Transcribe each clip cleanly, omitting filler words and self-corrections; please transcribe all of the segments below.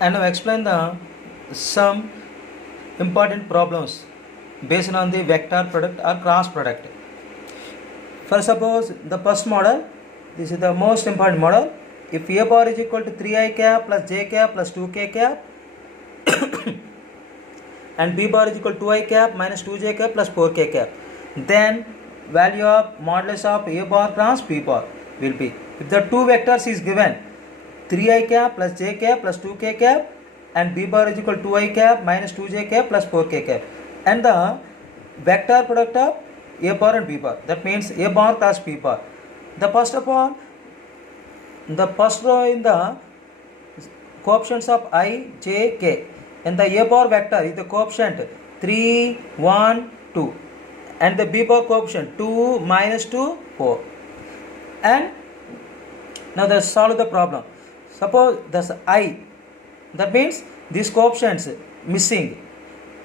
and now explain the some important problems based on the vector product or cross product. For suppose the first model, this is the most important model. If a bar is equal to 3i cap plus j cap plus 2k cap and b bar is equal to 2i cap minus 2j cap plus 4k cap, then value of modulus of a bar cross b bar will be, if the two vectors is given 3i cap plus j cap plus 2k cap and b bar is equal to 2i cap minus 2j cap plus 4k cap, and the vector product of a bar and b bar, that means a bar cross b bar. The first of all, the first row in the coefficients of I, j, k, and the a bar vector is the coefficient 3, 1, 2, and the b bar coefficient 2, minus 2, 4. And now let's solve the problem. Suppose this I, that means these coefficients missing,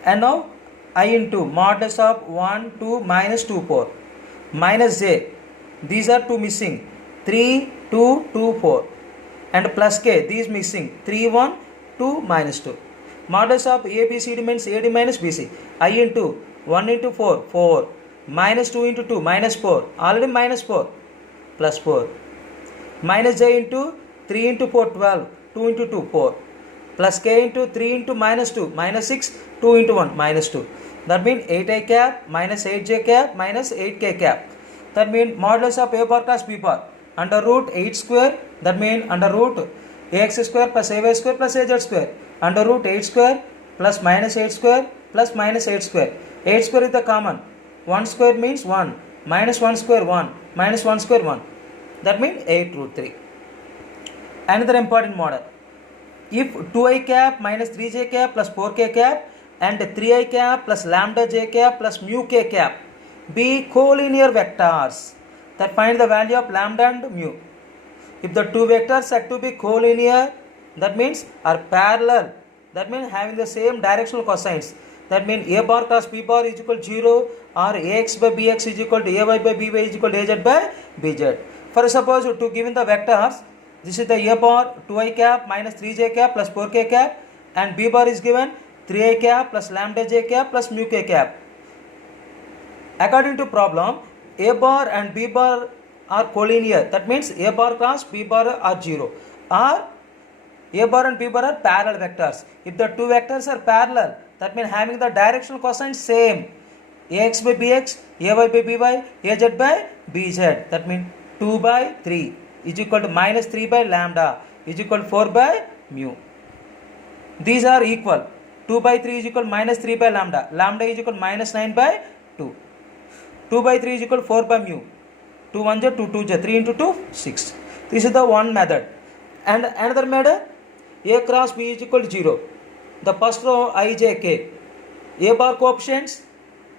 and now I into modulus of 1, 2, minus 2, 4, minus j, these are two missing, 3, 2, 2, 4, and plus k, these missing, 3, 1, 2, minus 2. Modulus of ABCD means AD minus BC. I into 1 into 4, 4, minus 2 into 2, minus 4, already minus 4, plus 4, minus j into 3 into 4, 12, 2 into 2, 4, plus k into 3 into minus 2, minus 6, 2 into 1, minus 2. That means 8i cap minus 8j cap minus 8k cap. That means modulus of a bar cross b bar under root 8 square, that means under root ax square plus ay square plus az square, under root 8 square plus minus 8 square plus minus 8 square. 8 square is the common. 1 square means 1, minus 1 square 1, minus 1 square 1. That means 8 root 3. Another important model. If 2i cap minus 3j cap plus 4k cap and 3i cap plus lambda j cap plus mu k cap be collinear vectors, that find the value of lambda and mu. If the two vectors are to be collinear, that means are parallel, that means having the same directional cosines, that means a bar cross b bar is equal to 0 or ax by bx is equal to ay by by is equal to az by bz. For suppose to given the vectors, this is the a bar 2i cap minus 3j cap plus 4k cap and b bar is given 3i cap plus lambda j cap plus mu k cap. According to problem, a bar and b bar are collinear, that means a bar cross b bar are 0, or a bar and b bar are parallel vectors. If the two vectors are parallel, that means having the directional cosine same, ax by bx, ay by by, az by bz, that means 2 by 3 is equal to minus 3 by lambda is equal to 4 by mu. These are equal. 2 by 3 is equal to minus 3 by lambda. Lambda is equal to minus 9 by 2. 2 by 3 is equal to 4 by mu. 2 1 ja 2 2 ja 3 into 2 6. This is the one method. And another method, a cross b is equal to 0. The first row I, j, k. A bar coefficients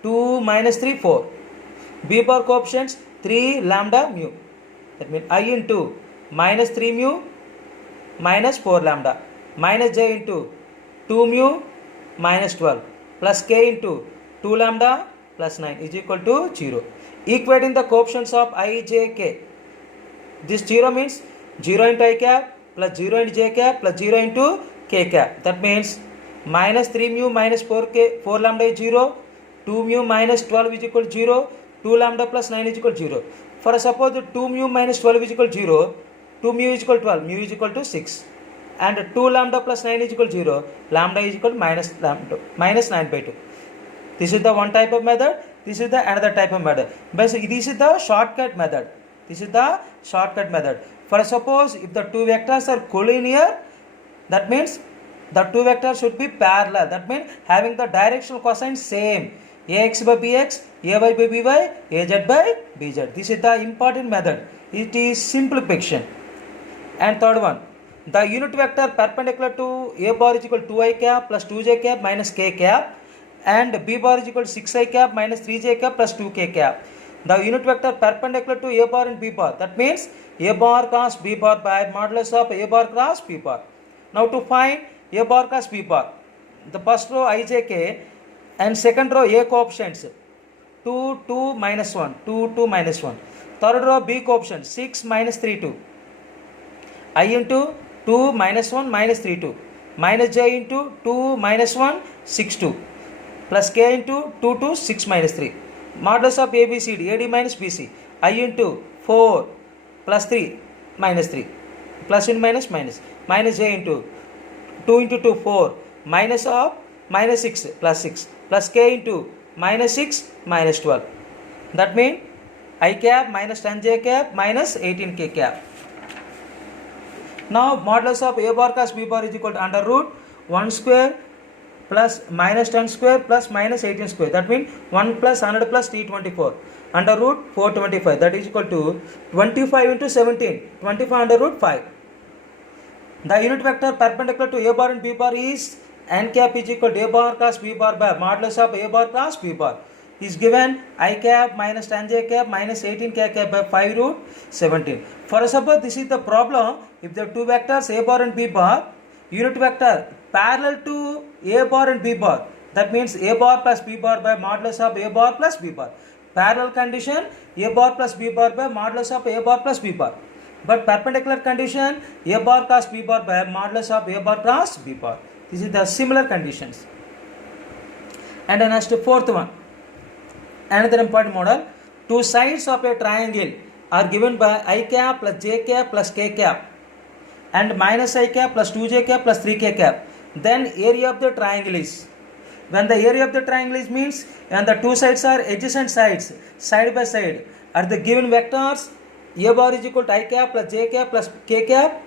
2 minus 3 4. B bar coefficients 3 lambda mu. That means I into minus 3 mu minus 4 lambda minus j into 2 mu minus 12 plus k into 2 lambda plus 9 is equal to 0. Equating the coefficients of I, j, k. This 0 means 0 into I cap plus 0 into j cap plus 0 into k cap. That means minus 3 mu minus 4 lambda is 0, 2 mu minus 12 is equal to 0, 2 lambda plus 9 is equal to 0. For suppose 2 mu minus 12 is equal to 0, 2 mu is equal to 12, mu is equal to 6. And 2 lambda plus 9 is equal to 0, lambda is equal to minus 9 by 2. This is the one type of method. This is the another type of method. But this is the shortcut method. This is the shortcut method. For suppose if the two vectors are collinear, that means the two vectors should be parallel. That means having the directional cosine same. Ax by bx, ay by by, az by bz. This is the important method. It is simplification. And third one, the unit vector perpendicular to a bar is equal to 2i cap plus 2j cap minus k cap and b bar is equal to 6i cap minus 3j cap plus 2k cap. The unit vector perpendicular to a bar and b bar, that means a bar cross b bar by modulus of a bar cross b bar. Now to find a bar cross b bar, the first row I, j, k and second row a coefficients 2 2 minus 1 2 2 minus 1. Third row b coefficient 6 minus 3 2. I into 2 minus 1 minus 3 2. minus j into 2 minus 1 6 2 plus k into 2 2 6 minus 3. Modulus of ABCD AD minus BC I into 4 plus 3 minus 3 plus in minus minus minus j into 2 into 2 4 minus of minus 6 plus k into minus 6 minus 12. That means I cap minus 10j cap minus 18k cap. Now modulus of a bar cos b bar is equal to under root 1 square plus minus 10 square plus minus 18 square. That means 1 plus 100 plus t24 under root 425. That is equal to 25 into 17. 25 under root 5. The unit vector perpendicular to a bar and b bar is n cap is equal to a bar cos b bar by modulus of a bar cos b bar is given I cap minus 10j cap minus 18k cap by 5 root 17. For suppose this is the problem, if the two vectors a bar and b bar, unit vector parallel to a bar and b bar, that means a bar plus b bar by modulus of a bar plus b bar. Parallel condition a bar plus b bar by modulus of a bar plus b bar. But perpendicular condition a bar cos b bar by modulus of a bar cross b bar. This is the similar conditions. And the next fourth one. Another important model, two sides of a triangle are given by I cap plus j cap plus k cap and minus I cap plus 2j cap plus 3k cap. Then area of the triangle is, when the area of the triangle is means when the two sides are adjacent sides side by side are the given vectors a bar is equal to I cap plus j cap plus k cap,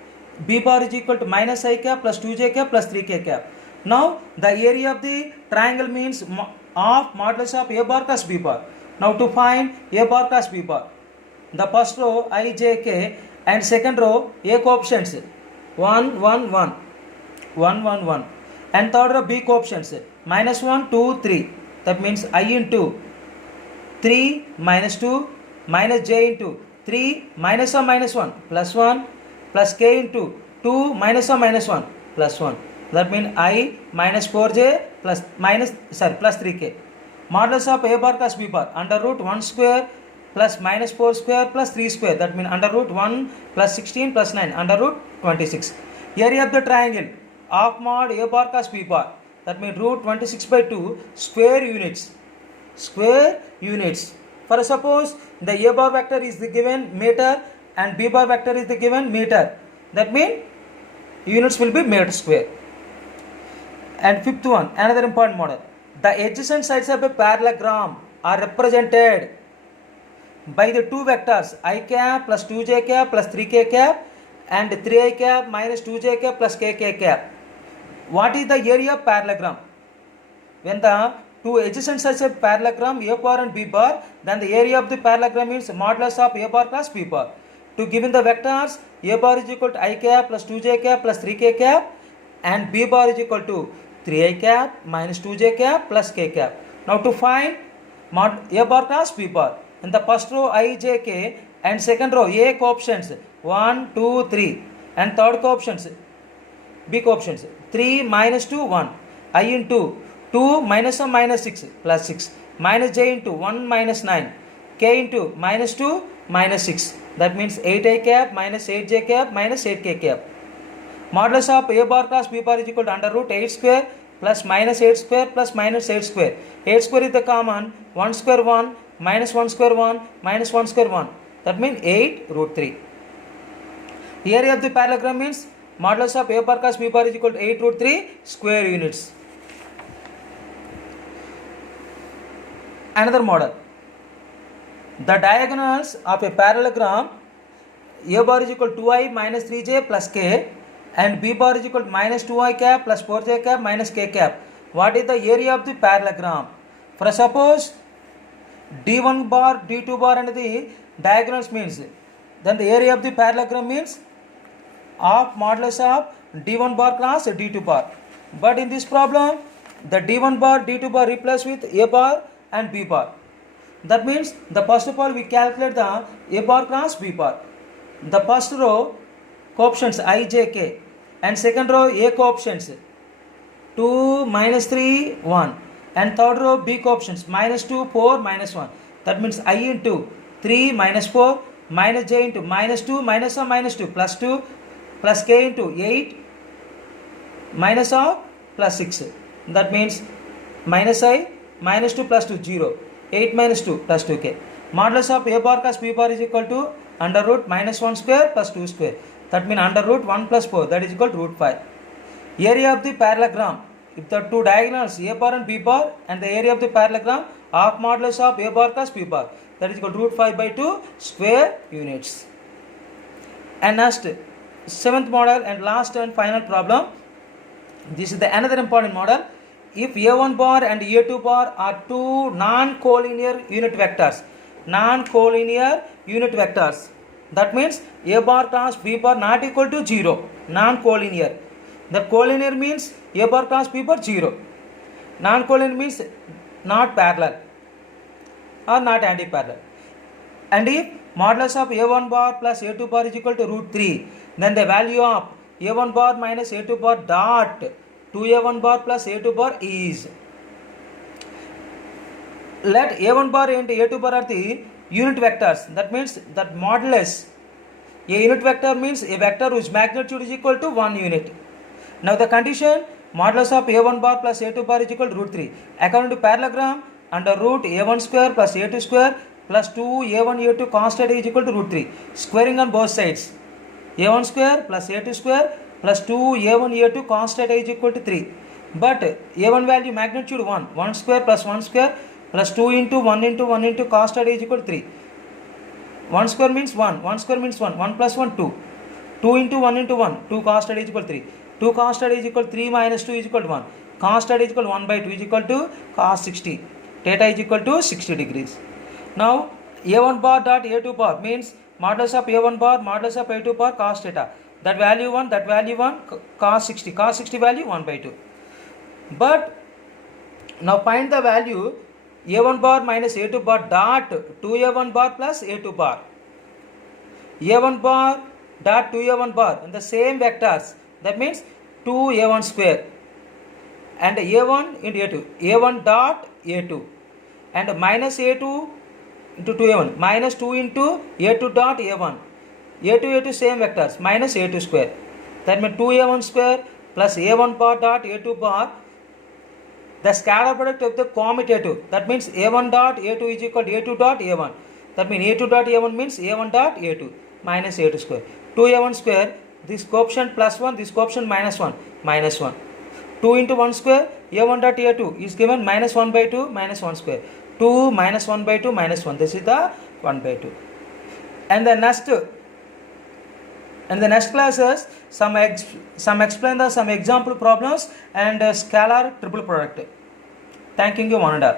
b bar is equal to minus I cap plus 2j cap plus 3k cap. Now the area of the triangle means of modulus of a bar cos b bar. Now to find a bar cos b bar, the first row I, j, k and second row a coefficients 1 1 1 1 1 1 and third row b coefficients minus 1 2 3. That means I into 3 minus 2 minus j into 3 minus or minus 1 plus 1 plus k into 2 minus or minus 1 plus 1. That means I minus 4j plus 3k. Modulus of a bar cos b bar under root 1 square plus minus 4 square plus 3 square. That means under root 1 plus 16 plus 9 under root 26. Area of the triangle of mod a bar cos b bar. That means root 26 by 2 square units. Square units. For suppose the a bar vector is the given meter and b bar vector is the given meter. That means units will be meter square. And fifth one, another important model. The adjacent sides of a parallelogram are represented by the two vectors I cap plus 2j cap plus 3k cap and 3i cap minus 2j cap plus kk cap. What is the area of parallelogram? When the two adjacent sides of parallelogram a bar and b bar, then the area of the parallelogram is modulus of a bar plus b bar. To given the vectors a bar is equal to I cap plus 2j cap plus 3k cap and b bar is equal to 3i cap minus 2j cap plus k cap. Now to find mod a bar cross b bar, in the first row I, j, k and second row a coefficients 1 2 3 and third coefficients b coefficients 3 minus 2 1 I into 2 minus or minus 6 plus 6 minus j into 1 minus 9 k into minus 2 minus 6. That means 8i cap minus 8j cap minus 8k cap. Modulus of a bar cross b bar is equal to under root 8 square plus minus 8 square plus minus 8 square. 8 square is the common, 1 square 1 minus 1 square 1 minus 1 square 1. That means 8 root 3. The area of the parallelogram means modulus of a bar cos b bar is equal to 8 root 3 square units. Another model. The diagonals of a parallelogram a bar is equal to 2i minus 3j plus k and b bar is equal to minus 2i cap plus 4j cap minus k cap. What is the area of the parallelogram? For suppose d1 bar, d2 bar and the diagonals means, then the area of the parallelogram means of modulus of d1 bar cross d2 bar. But in this problem, the d1 bar, d2 bar replaced with a bar and b bar. That means the first of all we calculate the a bar cross b bar. The first row coefficients I, j, k and second row a coefficients 2 minus 3 1 and third row b coefficients minus 2 4 minus 1. That means I into 3 minus 4 minus j into minus 2 minus 1 minus 2 plus 2 plus k into 8 minus of plus 6. That means minus I minus 2 plus 2 0. 8 minus 2 plus 2k. Modulus of a bar cos b bar is equal to under root minus 1 square plus 2 square. That means under root 1 plus 4, that is equal to root 5. Area of the parallelogram. If the two diagonals a bar and b bar and the area of the parallelogram, half modulus of a bar cos b bar, that is equal to root 5 by 2 square units. And next, 7th model and last and final problem. This is the another important model. If a1 bar and a2 bar are two non-collinear unit vectors, that means a bar cross b bar not equal to 0, non-collinear. The collinear means a bar cross b bar 0. Non-collinear means not parallel or not anti-parallel. And if modulus of a1 bar plus a2 bar is equal to root 3, then the value of a1 bar minus a2 bar dot 2a1 bar plus a2 bar is. Let a1 bar and a2 bar are the unit vectors. That means that modulus. A unit vector means a vector whose magnitude is equal to 1 unit. Now the condition, modulus of a1 bar plus a2 bar is equal to root 3. According to parallelogram, under root a1 square plus a2 square plus 2a1 a2 constant is equal to root 3. Squaring on both sides. a1 square plus a2 square plus 2a1 a2 constant is equal to 3. But a1 value magnitude 1. 1 square plus 1 square plus 2 into 1 into 1 into constant is equal to 3. 1 square means 1. 1 square means 1. 1 plus 1 2. 2 into 1 into 1. 2 constant is equal to 3. 2 constant is equal to 3 minus 2 is equal to 1. Constant is equal to 1 by 2 is equal to cos 60. Theta is equal to 60 degrees. Now a1 bar dot a2 bar means modulus of a1 bar modulus of a2 bar cos theta. That value 1, that value 1, cos 60. Cos 60 value 1 by 2. But now find the value a1 bar minus a2 bar dot 2a1 bar plus a2 bar. a1 bar dot 2a1 bar in the same vectors. That means 2a1 square and a1 into a2. a1 dot a2 and minus a2 into 2a1 minus 2 into a2 dot a1. a2 same vectors minus a2 square. That means 2a1 square plus a1 bar dot a2 bar. The scalar product of the commutative. That means a1 dot a2 is equal to a2 dot a1. That means a2 dot a1 means a1 dot a2 minus a2 square. 2a1 square, this coefficient plus 1, this coefficient minus 1, minus 1. 2 into 1 square, a1 dot a2 is given minus 1 by 2 minus 1 square. 2 minus 1 by 2 minus 1. This is the 1 by 2. And the next classes, some explain some example problems and scalar triple product. Thanking you one and all.